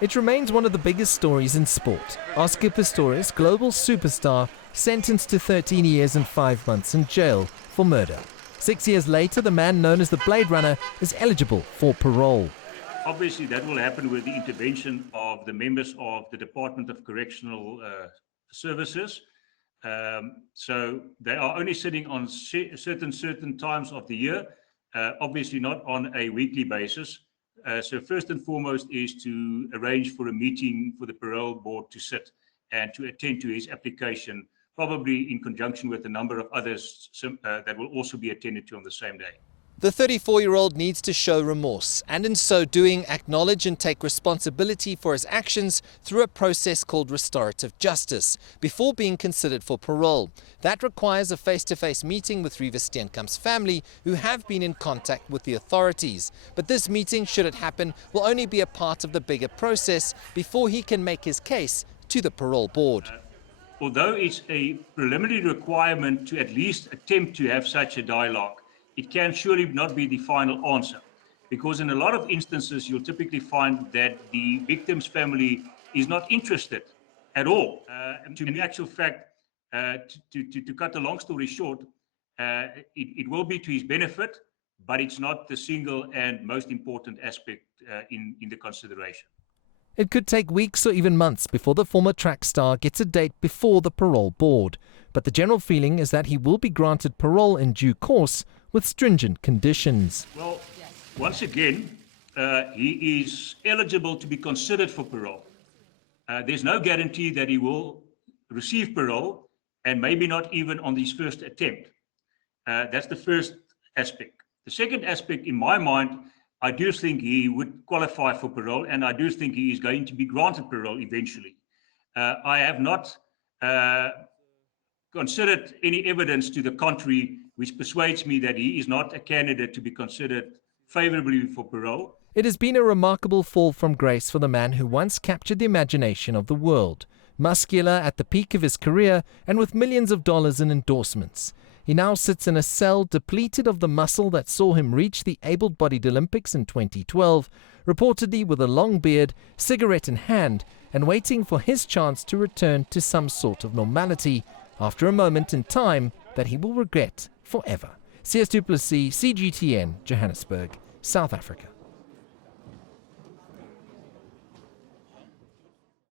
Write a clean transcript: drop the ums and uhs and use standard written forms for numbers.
It remains one of the biggest stories in sport. Oscar Pistorius, global superstar, sentenced to 13 years and 5 months in jail for murder. 6 years later, the man known as the Blade Runner is eligible for parole. Obviously, that will happen with the intervention of the members of the Department of Correctional Services. So they are only sitting on certain times of the year, obviously not on a weekly basis. So first and foremost is to arrange for a meeting for the parole board to sit and to attend to his application, probably in conjunction with a number of others that will also be attended to on the same day. The 34-year-old needs to show remorse and in so doing acknowledge and take responsibility for his actions through a process called restorative justice before being considered for parole. That requires a face-to-face meeting with Reeva Steenkamp's family, who have been in contact with the authorities. But this meeting, should it happen, will only be a part of the bigger process before he can make his case to the parole board. Although it's a preliminary requirement to at least attempt to have such a dialogue, it can surely not be the final answer, because in a lot of instances you'll typically find that the victim's family is not interested at all. In actual fact, to cut a long story short, it will be to his benefit, but it's not the single and most important aspect in the consideration. It could take weeks or even months before the former track star gets a date before the parole board. But the general feeling is that he will be granted parole in due course with stringent conditions. Well, once again, he is eligible to be considered for parole. There's no guarantee that he will receive parole, and maybe not even on his first attempt. That's the first aspect. The second aspect, in my mind, I do think he would qualify for parole, and I do think he is going to be granted parole eventually. I have not considered any evidence to the contrary which persuades me that he is not a candidate to be considered favorably for parole. It has been a remarkable fall from grace for the man who once captured the imagination of the world. Muscular at the peak of his career and with millions of dollars in endorsements. He now sits in a cell depleted of the muscle that saw him reach the able-bodied Olympics in 2012, reportedly with a long beard, cigarette in hand, and waiting for his chance to return to some sort of normality after a moment in time that he will regret forever. CS Du Plessis, CGTN, Johannesburg, South Africa.